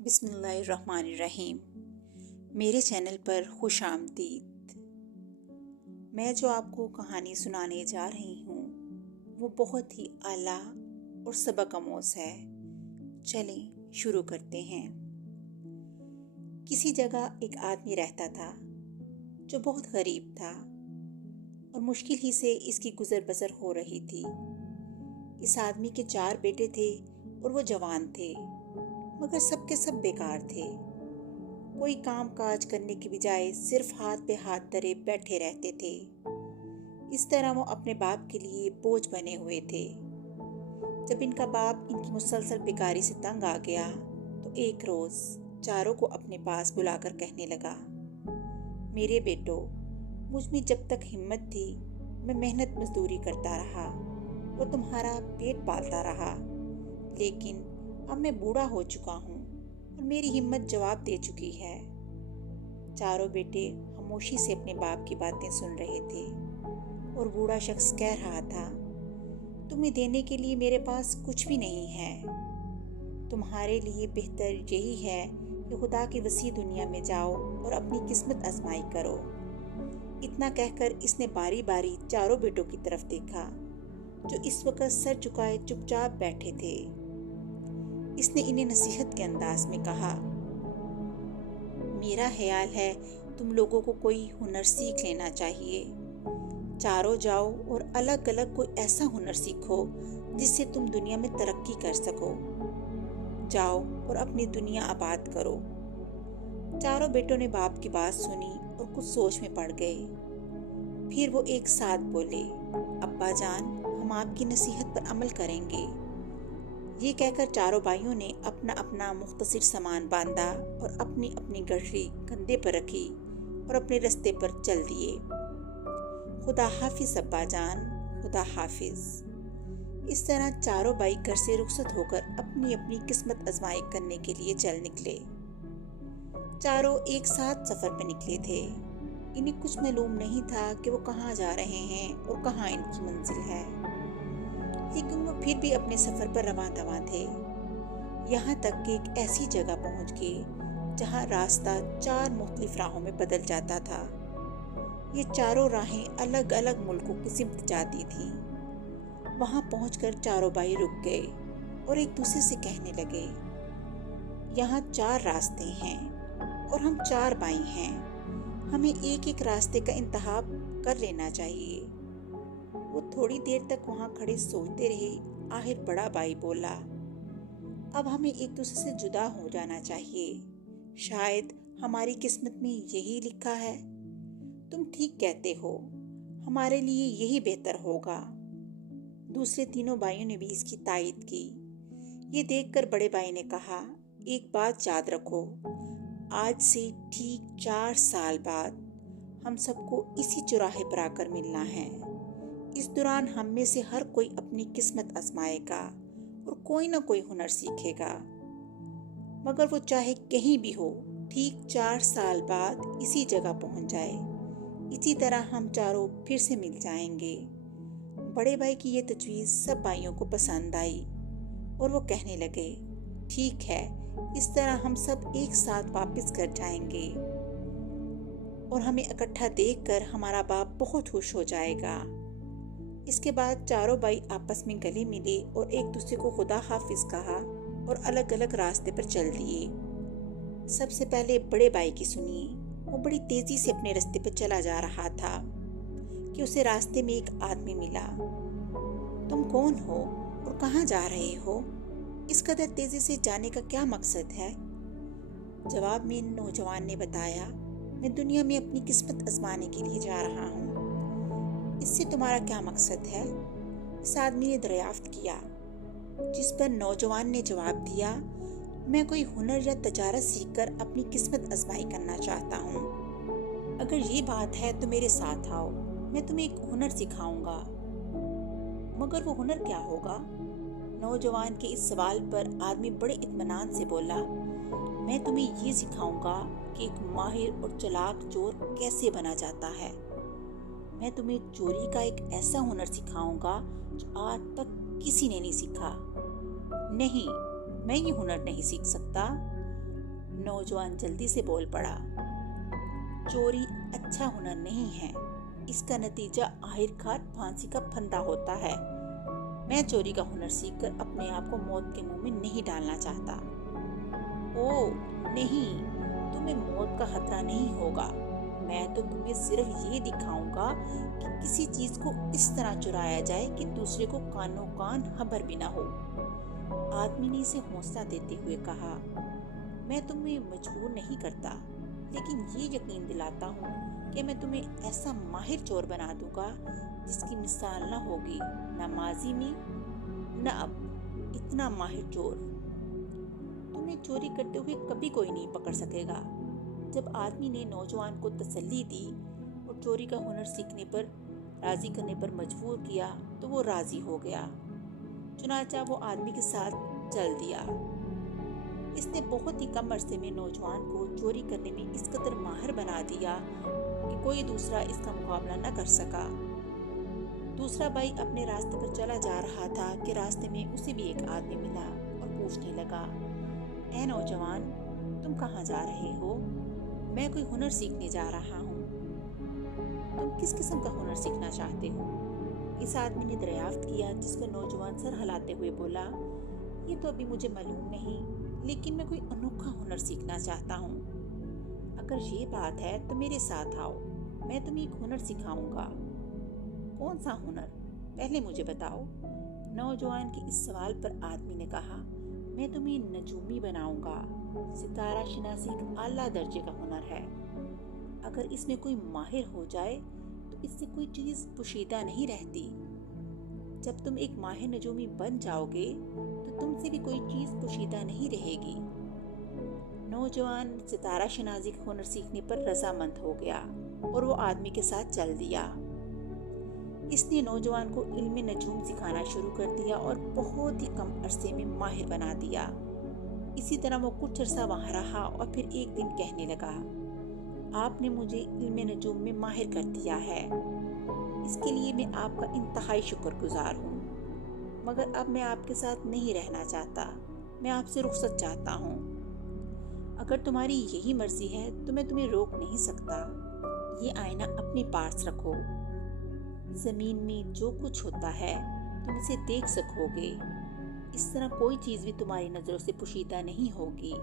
بسم اللہ الرحمن الرحیم۔ میرے چینل پر خوش آمدید۔ میں جو آپ کو کہانی سنانے جا رہی ہوں وہ بہت ہی اعلیٰ اور سبق آموز ہے۔ چلیں شروع کرتے ہیں۔ کسی جگہ ایک آدمی رہتا تھا جو بہت غریب تھا اور مشکل ہی سے اس کی گزر بسر ہو رہی تھی۔ اس آدمی کے 4 بیٹے تھے اور وہ جوان تھے، مگر سب کے سب بیکار تھے۔ کوئی کام کاج کرنے کی بجائے صرف ہاتھ پہ ہاتھ دھرے بیٹھے رہتے تھے۔ اس طرح وہ اپنے باپ کے لیے بوجھ بنے ہوئے تھے۔ جب ان کا باپ ان کی مسلسل بیکاری سے تنگ آ گیا تو ایک روز چاروں کو اپنے پاس بلا کر کہنے لگا، میرے بیٹو، مجھ میں جب تک ہمت تھی میں محنت مزدوری کرتا رہا اور تمہارا پیٹ پالتا رہا، لیکن اب میں بوڑھا ہو چکا ہوں اور میری ہمت جواب دے چکی ہے۔ چاروں بیٹے خاموشی سے اپنے باپ کی باتیں سن رہے تھے اور بوڑھا شخص کہہ رہا تھا، تمہیں دینے کے لیے میرے پاس کچھ بھی نہیں ہے۔ تمہارے لیے بہتر یہی ہے کہ خدا کی وسیع دنیا میں جاؤ اور اپنی قسمت آزمائی کرو۔ اتنا کہہ کر اس نے باری باری چاروں بیٹوں کی طرف دیکھا جو اس وقت سر جھکائے چپ چاپ بیٹھے تھے۔ اس نے انہیں نصیحت کے انداز میں کہا، میرا خیال ہے تم لوگوں کو کوئی ہنر سیکھ لینا چاہیے۔ چاروں جاؤ اور الگ الگ کوئی ایسا ہنر سیکھو جس سے تم دنیا میں ترقی کر سکو۔ جاؤ اور اپنی دنیا آباد کرو۔ چاروں بیٹوں نے باپ کی بات سنی اور کچھ سوچ میں پڑ گئے۔ پھر وہ ایک ساتھ بولے، ابا جان، ہم آپ کی نصیحت پر عمل کریں گے۔ یہ کہہ کر چاروں بھائیوں نے اپنا اپنا مختصر سامان باندھا اور اپنی اپنی گٹھری کندھے پر رکھی اور اپنے رستے پر چل دیے۔ خدا حافظ ابا جان، خدا حافظ۔ اس طرح چاروں بھائی گھر سے رخصت ہو کر اپنی اپنی قسمت آزمائی کرنے کے لیے چل نکلے۔ چاروں ایک ساتھ سفر پہ نکلے تھے۔ انہیں کچھ معلوم نہیں تھا کہ وہ کہاں جا رہے ہیں اور کہاں ان کی منزل ہے، لیکن وہ پھر بھی اپنے سفر پر رواں دواں تھے۔ یہاں تک کہ ایک ایسی جگہ پہنچ گئے جہاں راستہ 4 مختلف راہوں میں بدل جاتا تھا۔ یہ چاروں راہیں الگ الگ ملکوں کی سمت جاتی تھیں۔ وہاں پہنچ کر چاروں بھائی رک گئے اور ایک دوسرے سے کہنے لگے، یہاں 4 راستے ہیں اور ہم 4 بھائی ہیں، ہمیں ایک ایک راستے کا انتخاب کر لینا چاہیے۔ وہ تھوڑی دیر تک وہاں کھڑے سوچتے رہے۔ آخر بڑا بھائی بولا، اب ہمیں ایک دوسرے سے جدا ہو جانا چاہیے، شاید ہماری قسمت میں یہی لکھا ہے۔ تم ٹھیک کہتے ہو، ہمارے لیے یہی بہتر ہوگا۔ دوسرے تینوں بھائیوں نے بھی اس کی تائید کی۔ یہ دیکھ کر بڑے بھائی نے کہا، ایک بات یاد رکھو، آج سے ٹھیک 4 سال بعد ہم سب کو اسی چوراہے پر آ کر ملنا ہے۔ اس دوران ہم میں سے ہر کوئی اپنی قسمت آزمائے گا اور کوئی نہ کوئی ہنر سیکھے گا، مگر وہ چاہے کہیں بھی ہو، ٹھیک 4 سال بعد اسی جگہ پہنچ جائے۔ اسی طرح ہم چاروں پھر سے مل جائیں گے۔ بڑے بھائی کی یہ تجویز سب بھائیوں کو پسند آئی اور وہ کہنے لگے، ٹھیک ہے، اس طرح ہم سب ایک ساتھ واپس گھر جائیں گے اور ہمیں اکٹھا دیکھ کر ہمارا باپ بہت خوش ہو جائے گا۔ اس کے بعد چاروں بھائی آپس میں گلے ملے اور ایک دوسرے کو خدا حافظ کہا اور الگ الگ راستے پر چل دیے۔ سب سے پہلے بڑے بھائی کی سنیے۔ وہ بڑی تیزی سے اپنے راستے پر چلا جا رہا تھا کہ اسے راستے میں ایک آدمی ملا۔ تم کون ہو اور کہاں جا رہے ہو؟ اس قدر تیزی سے جانے کا کیا مقصد ہے؟ جواب میں نوجوان نے بتایا، میں دنیا میں اپنی قسمت آزمانے کے لیے جا رہا ہوں۔ اس سے تمہارا کیا مقصد ہے؟ اس آدمی نے دریافت کیا، جس پر نوجوان نے جواب دیا، میں کوئی ہنر یا تجارت سیکھ کر اپنی قسمت آزمائی کرنا چاہتا ہوں۔ اگر یہ بات ہے تو میرے ساتھ آؤ، میں تمہیں ایک ہنر سکھاؤں گا۔ مگر وہ ہنر کیا ہوگا؟ نوجوان کے اس سوال پر آدمی بڑے اطمینان سے بولا، میں تمہیں یہ سکھاؤں گا کہ ایک ماہر اور چلاک چور کیسے بنا جاتا ہے۔ میں تمہیں چوری کا ایک ایسا ہنر سکھاؤں گا جو آج تک کسی نے نہیں سیکھا۔ نہیں، میں یہ ہنر نہیں سیکھ سکتا۔ नौजवान जल्दी से बोल पड़ा, चोरी अच्छा हुनर नहीं है, इसका नतीजा आखिरकार फांसी का फंदा होता है। मैं चोरी का हुनर सीखकर अपने आप को मौत के मुंह में नहीं डालना चाहता। ओह नहीं, तुम्हें मौत का खतरा नहीं होगा। मैं तो तुम्हें सिर्फ ये दिखाऊंगा कि किसी चीज को इस तरह चुराया जाए कि दूसरे को कानों कान खबर भी ना हो। आदमी ने इसे हौसला देते हुए कहा, मैं तुम्हें मजबूर नहीं करता, लेकिन ये यकीन दिलाता हूँ कि मैं तुम्हें ऐसा माहिर चोर बना दूंगा जिसकी मिसाल न होगी, न माजी में न अब। इतना माहिर चोर तुम्हें चोरी करते हुए कभी कोई नहीं पकड़ सकेगा। जब आदमी ने नौजवान को तसल्ली दी और चोरी का हुनर सीखने पर राजी करने पर मजबूर किया तो वो राजी हो गया। चुनाचा वो आदमी के साथ चल दिया। इसने बहुत ही कम अरसे में नौजवान को चोरी करने में इस कदर माहिर बना दिया कि कोई दूसरा इसका मुकाबला न कर सका। दूसरा भाई अपने रास्ते पर चला जा रहा था कि रास्ते में उसे भी एक आदमी मिला और पूछने लगा, ऐ नौजवान, तुम कहाँ जा रहे हो? मैं कोई हुनर सीखने जा रहा हूँ। तुम किस किस्म का हुनर सीखना चाहते हो? इस आदमी ने दरियाफ्त किया, जिस पर नौजवान सर हिलाते हुए बोला, ये तो अभी मुझे मालूम नहीं, लेकिन मैं कोई अनोखा हुनर सीखना चाहता हूँ। अगर ये बात है तो मेरे साथ आओ, मैं तुम्हें एक हुनर सिखाऊंगा। कौन सा हुनर? पहले मुझे बताओ। नौजवान के इस सवाल पर आदमी ने कहा, मैं तुम्हें नजूमी बनाऊंगा। सितारा शिनासी एक आला दर्जे का हुनर है। अगर इसमें कोई माहिर हो जाए तो इससे कोई चीज पोशीदा नहीं रहती। जब तुम एक माहिर नजूमी बन जाओगे तो तुमसे भी कोई चीज पोशीदा नहीं रहेगी। नौजवान सितारा शिनाजी का हुनर सीखने पर रजामंद हो गया और वो आदमी के साथ चल दिया। इसने नौजवान को इल्म नजूम सिखाना शुरू कर दिया और बहुत ही कम अरसे में माहिर बना दिया। इसी तरह वो कुछ अरसा वहाँ रहा और फिर एक दिन कहने लगा, आपने मुझे इल्म नजूम में माहिर कर दिया है। इसके लिए मैं आपका इंतहाई शुक्रगुजार हूँ, मगर अब मैं आपके साथ नहीं रहना चाहता। मैं आपसे रुखसत चाहता हूँ। अगर तुम्हारी यही मर्जी है तो मैं तुम्हें रोक नहीं सकता। ये आईना अपने पास रखो। जमीन में जो कुछ होता है तुम इसे देख सकोगे। इस तरह कोई चीज भी तुम्हारी नजरों से पोशीदा नहीं होगी।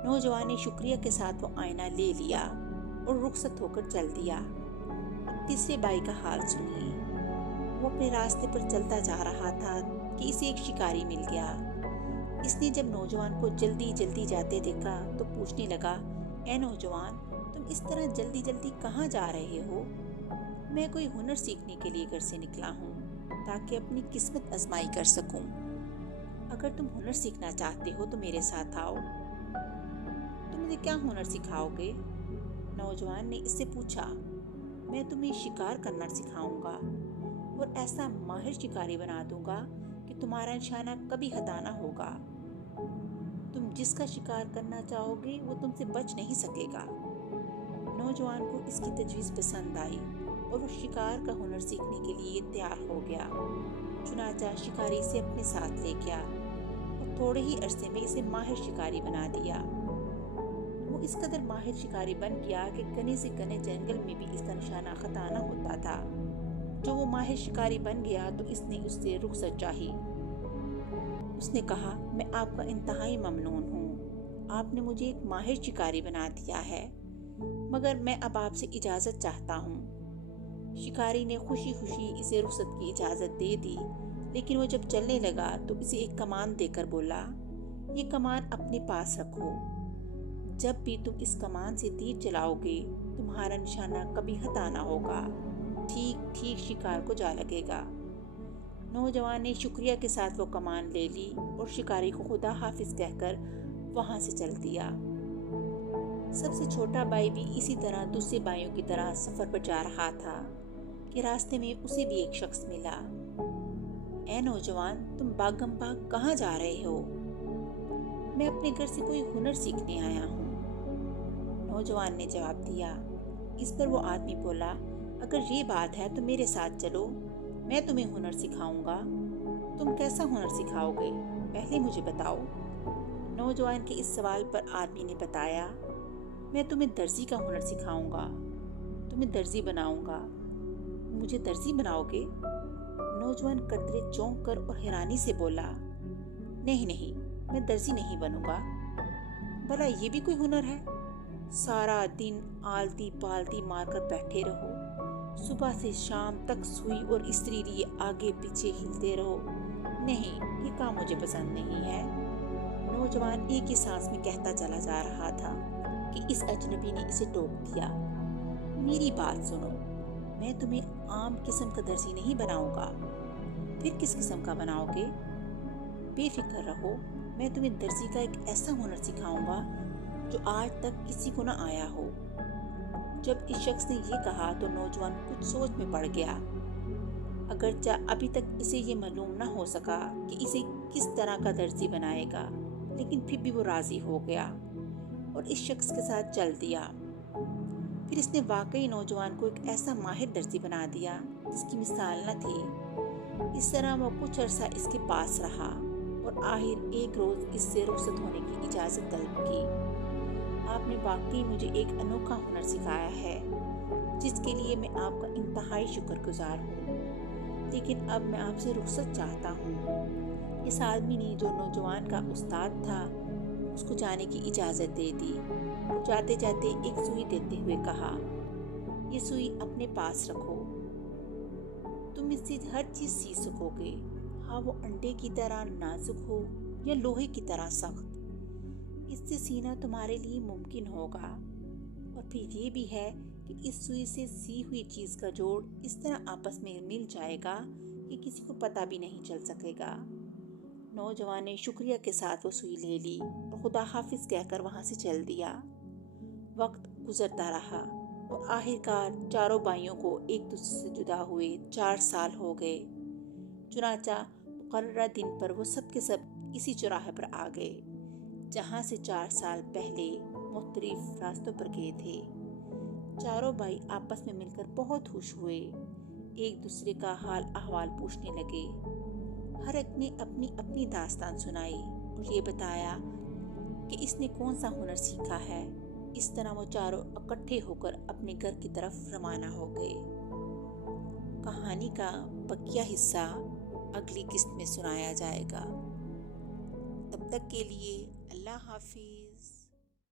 नौजवान ने शुक्रिया के साथ वो आईना ले लिया और रुखसत होकर चल दिया। तीसरे भाई का हाल सुनिए। वो अपने रास्ते पर चलता जा रहा था कि इसे एक शिकारी मिल गया। इसने जब नौजवान को जल्दी जल्दी जाते देखा तो पूछने लगा, ऐ नौजवान, तुम इस तरह जल्दी जल्दी कहाँ जा रहे हो? मैं कोई हुनर सीखने के लिए घर से निकला हूँ ताकि अपनी किस्मत आजमाई कर सकूं। अगर तुम हुनर सीखना चाहते हो तो मेरे साथ आओ। तुम मुझे क्या हुनर सिखाओगे? नौजवान ने इससे पूछा। मैं तुम्हें शिकार करना सिखाऊंगा और ऐसा माहिर शिकारी बना दूंगा कि तुम्हारा निशाना कभी हटा ना होगा। तुम जिसका शिकार करना चाहोगे वो तुमसे बच नहीं सकेगा। नौजवान को इसकी तजवीज़ पसंद आई और वो शिकार का हुनर सीखने के लिए तैयार हो गया। चुनाचा शिकारी से अपने साथ ले गया और थोड़े ही अरसे में इसे माहिर शिकारी बना दिया। वो इस कदर माहिर शिकारी बन गया कि घने से घने जंगल में भी इसका निशाना खताना होता था। जो वो माहिर शिकारी बन गया तो इसने उससे रुखसत चाही। उसने कहा, मैं आपका इंतहाई ममनून हूँ। आपने मुझे एक माहिर शिकारी बना दिया है, मगर मैं अब आपसे इजाज़त चाहता हूँ। शिकारी ने खुशी खुशी इसे रुखसत की इजाज़त दे दी, लेकिन वो जब चलने लगा तो इसे एक कमान देकर बोला, ये कमान अपने पास रखो। जब भी तुम इस कमान से तीर चलाओगे तुम्हारा निशाना कभी हटा ना होगा। ठीक ठीक शिकार को जा लगेगा। नौजवान ने शुक्रिया के साथ वो कमान ले ली और शिकारी को खुदा हाफिज कहकर वहां से चल दिया। सबसे छोटा भाई भी इसी तरह दूसरे भाइयों की तरह सफर पर जा रहा था कि रास्ते में उसे भी एक शख्स मिला। ऐ नौजवान, तुम बागम बाग कहाँ जा रहे हो? मैं अपने घर से कोई हुनर सीखने आया हूँ, नौजवान ने जवाब दिया। इस पर वो आदमी बोला, अगर ये बात है तो मेरे साथ चलो, मैं तुम्हें हुनर सिखाऊंगा। तुम कैसा हुनर सिखाओगे? पहले मुझे बताओ। नौजवान के इस सवाल पर आदमी ने बताया, मैं तुम्हें दर्जी का हुनर सिखाऊंगा, तुम्हें दर्जी बनाऊंगा। मुझे दर्जी बनाओगे? नौजवान कतरे चौंक कर और हैरानी से बोला, नहीं नहीं, मैं दर्जी नहीं बनूंगा। भला ये भी कोई हुनर है? सारा दिन आलती पालती मारकर बैठे रहो, सुबह से शाम तक सुई और इस्त्री लिए आगे पीछे हिलते रहो। नहीं, ये काम मुझे पसंद नहीं है। नौजवान एक ही सांस में कहता चला जा रहा था कि इस अजनबी ने इसे टोक दिया। मेरी बात सुनो, मैं तुम्हें आम किस्म का दर्जी नहीं बनाऊंगा। फिर किस किस्म का बनाओगे? बेफिक्र रहो, मैं तुम्हें दर्जी का एक ऐसा हुनर सिखाऊंगा जो आज तक किसी को न आया हो। जब इस शख्स ने ये कहा तो नौजवान कुछ सोच में पड़ गया। अगरचे अभी तक इसे ये मालूम न हो सका कि इसे किस तरह का दर्जी बनाएगा, लेकिन फिर भी वो राजी हो गया और इस शख्स के साथ चल दिया। फिर इसने वाकई नौजवान को एक ऐसा माहिर दर्जी बना दिया जिसकी मिसाल न थी। इस तरह वो कुछ अरसा इसके पास रहा और आखिर एक रोज इससे रुखसत होने की इजाजत तलब की। आपने वाकई मुझे एक अनोखा हुनर सिखाया है, जिसके लिए मैं आपका इंतहाई शुक्रगुजार हूँ, लेकिन अब मैं आपसे रुखसत चाहता हूँ। इस आदमी ने, जो नौजवान का उस्ताद था, उसको जाने की इजाज़त दे दी। जाते जाते एक सुई देते हुए कहा, ये सुई अपने पास रखो, तुम इससे हर चीज़ सी सकोगे। हाँ, वो अंडे की तरह नाजुक हो या लोहे की तरह सख्त, इससे सीना तुम्हारे लिए मुमकिन होगा। और फिर ये भी है कि इस सुई से सी हुई चीज़ का जोड़ इस तरह आपस में मिल जाएगा कि किसी को पता भी नहीं चल सकेगा। नौजवान ने शुक्रिया के साथ वो सुई ले ली और खुदा हाफिज कहकर वहाँ से चल दिया। वक्त गुजरता रहा और आखिरकार चारों भाइयों को एक दूसरे से जुदा हुए 4 साल हो गए। चुनाचा मुकर्ररा दिन पर वो सब के सब इसी चौराहे पर आ गए जहाँ से 4 साल पहले मुख्तलिफ रास्तों पर गए थे। चारों भाई आपस में मिलकर बहुत खुश हुए, एक दूसरे का हाल अहवाल पूछने लगे। हर एक ने अपनी अपनी दास्तान सुनाई और ये बताया कि इसने कौन सा हुनर सीखा है। इस तरह वो चारों इकट्ठे होकर अपने घर की तरफ रवाना हो गए। कहानी का बकिया हिस्सा अगली किस्त में सुनाया जाएगा। तब तक के लिए अल्लाह हाफिज।